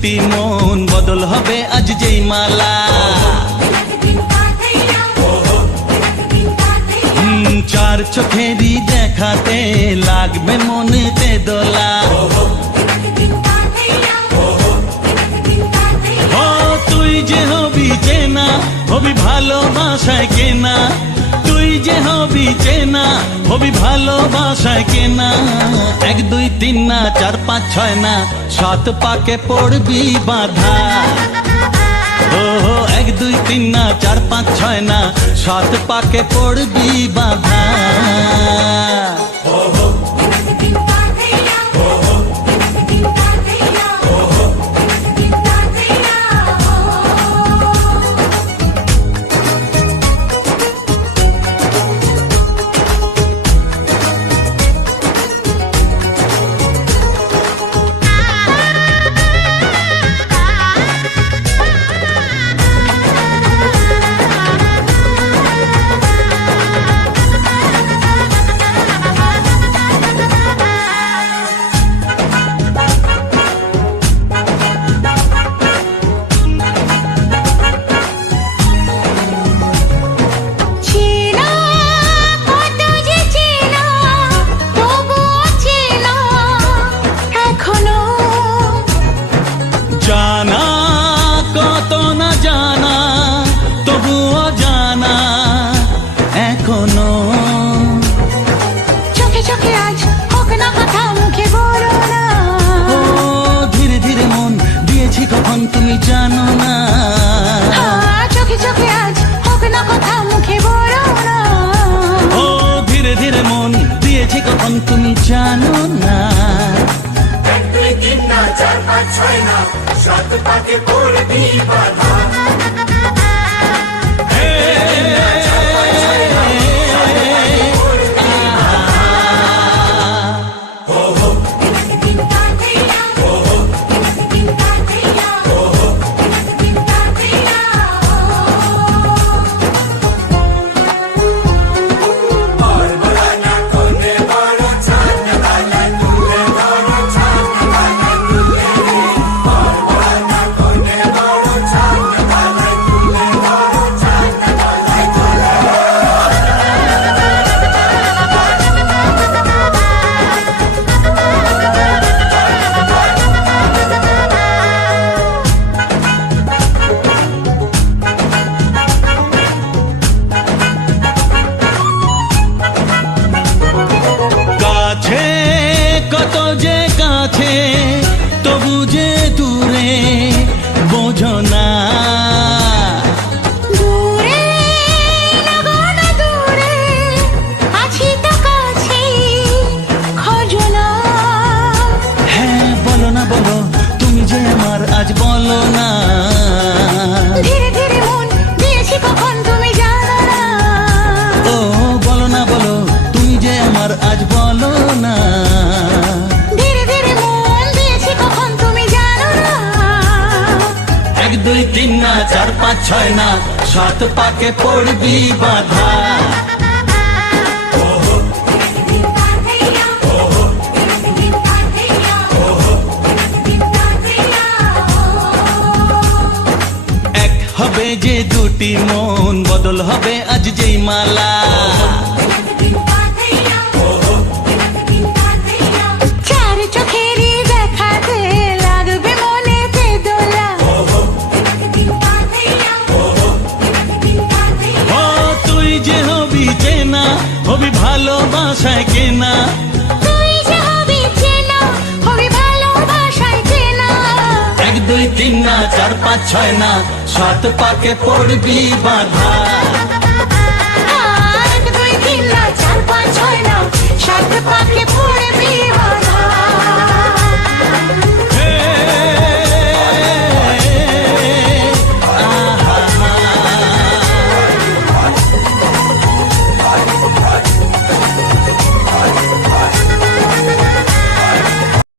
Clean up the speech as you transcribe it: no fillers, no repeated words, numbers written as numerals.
দুটি মন বদল হবে আজ যেই মালা। চার চোখেরই দেখাতে লাগবে মনেতে দোলা। ও তুই যে হবি চেনা, হবি ভালোবাসায় কেনা। তুই যে হবি চেনা, হবি ভালোবাসায় কেনা। 1 2 3 না 4 5 6 না 7 পাকে পড়বি বাধা। ও 1 2 3 না 4 5 6 না 7 পাকে পড়বি বাধা। জানা কত না জানা তবুও জানা এখনো। চোখে চোখে আজ হোক না কথা মুখে বলো না। ও ধীরে ধীরে মন দিয়েছি কখন তুমি জানো না। চোখে চোখে আজ হোক না কথা মুখে বলো না। ও ধীরে ধীরে মন দিয়েছি কখন তুমি জানো না। 1 2 3 না 4 5 6 না 7 পাকে পড়বি বাধা। কত যে কাছে তবু যে দূরে বোঝো না। দূরে লাগো না দূরে আছি তো কাছে খোঁজো না। হ্যাঁ বলো না বলো তুমি যে আমার আজ বলো না। ধীরে ধীরে মন দিয়েছি কখন তুমি জানো না। ও বলো না বলো তুমি যে আমার আজ বলো না। ধীরে ধীরে মন দিয়েছি কখন তুমি জানো না। 1 2 3 না 4 5 6 না 7 পাকে পড়বি বাধা। এক হবে যে দুটি মন বদল হবে আজ যেই মালা। চার চোখেরই দেখাতে লাগবে মনেতে দোলা। ও তুই যে হবি চেনা, হবি ভালোবাসায় কেনা। তুই যে হবি চেনা, হবি ভালোবাসায় চেনা। 1 2 3 না 4 5 6 না 7 পাকে পড়বি বাধা। 1 2 3 না 4 5 6 না 7 পাকে পড়বি